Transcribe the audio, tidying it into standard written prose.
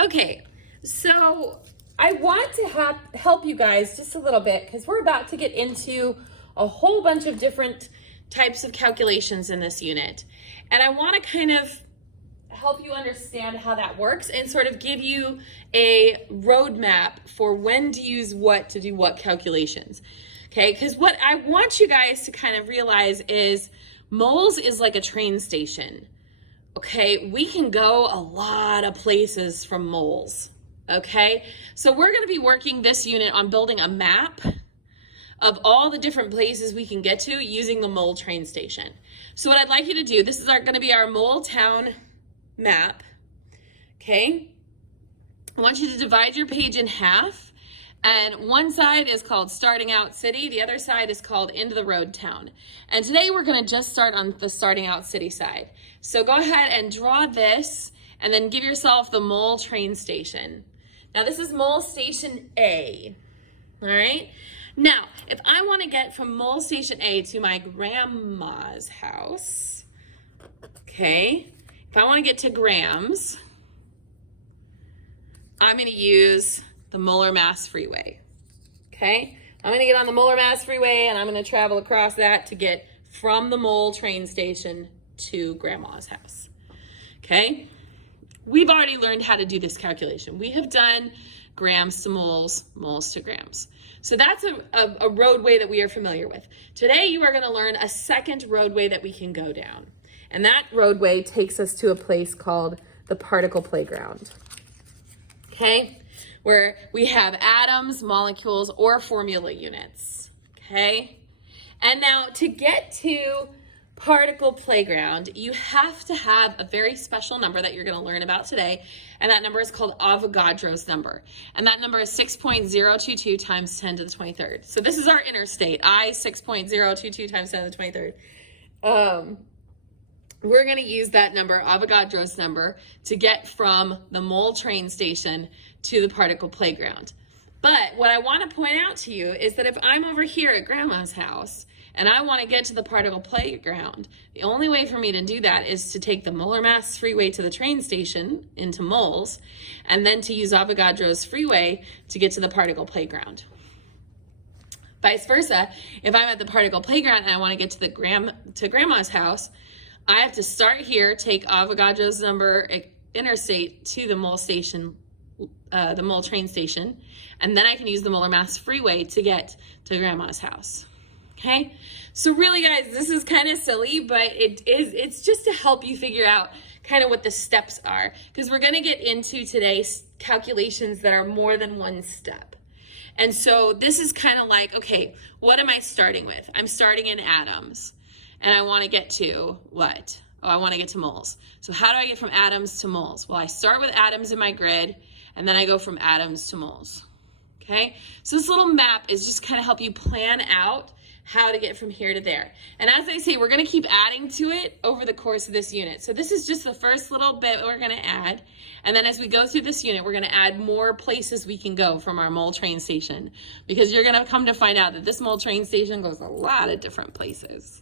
Okay, so I want to help you guys just a little bit because we're about to get into a whole bunch of different types of calculations in this unit. And I want to kind of help you understand how that works and sort of give you a roadmap for when to use what to do what calculations. Okay, because what I want you guys to kind of realize is moles is like a train station. Okay, we can go a lot of places from moles. Okay, so we're going to be working this unit on building a map of all the different places we can get to using the mole train station. So what I'd like you to do, this is going to be our mole town map. Okay, I want you to divide your page in half, and one side is called starting out city, the other side is called into the road town. And today we're going to just start on the starting out city side. So go ahead and draw this and then give yourself the mole train station. Now this is mole station A. All right. Now, if I want to get from mole station A to my grandma's house, okay, if I want to get to Graham's, I'm going to use the Molar Mass Freeway. Okay, I'm going to get on the Molar Mass Freeway and I'm going to travel across that to get from the mole train station to Grandma's house. Okay, we've already learned how to do this calculation. We have done grams to moles, moles to grams. So that's a roadway that we are familiar with. Today you are going to learn a second roadway that we can go down. And that roadway takes us to a place called the particle playground. Okay, where we have atoms, molecules, or formula units. Okay, and now to get to particle playground, you have to have a very special number that you're going to learn about today, and that number is called Avogadro's number, and that number is 6.022 times 10 to the 23rd. So this is our interstate, I 6.022 times 10 to the 23rd. We're going to use that number, Avogadro's number, to get from the mole train station to the particle playground. But what I want to point out to you is that if I'm over here at Grandma's house and I want to get to the particle playground, the only way for me to do that is to take the Molar Mass Freeway to the train station into moles, and then to use Avogadro's freeway to get to the particle playground. Vice versa, if I'm at the particle playground and I want to get to Grandma's house, I have to start here, take Avogadro's number interstate to the mole station, the mole train station, and then I can use the Molar Mass Freeway to get to Grandma's house. Okay, so really guys, this is kind of silly, but it's just to help you figure out kind of what the steps are, because we're going to get into today's calculations that are more than one step. And so this is kind of like, okay, what am I starting with? I'm starting in atoms. And I want to get to what? Oh, I want to get to moles. So how do I get from atoms to moles? Well, I start with atoms in my grid, and then I go from atoms to moles. Okay? So this little map is just kind of help you plan out how to get from here to there. And as I say, we're going to keep adding to it over the course of this unit. So this is just the first little bit we're going to add. And then as we go through this unit, we're going to add more places we can go from our mole train station, because you're going to come to find out that this mole train station goes a lot of different places.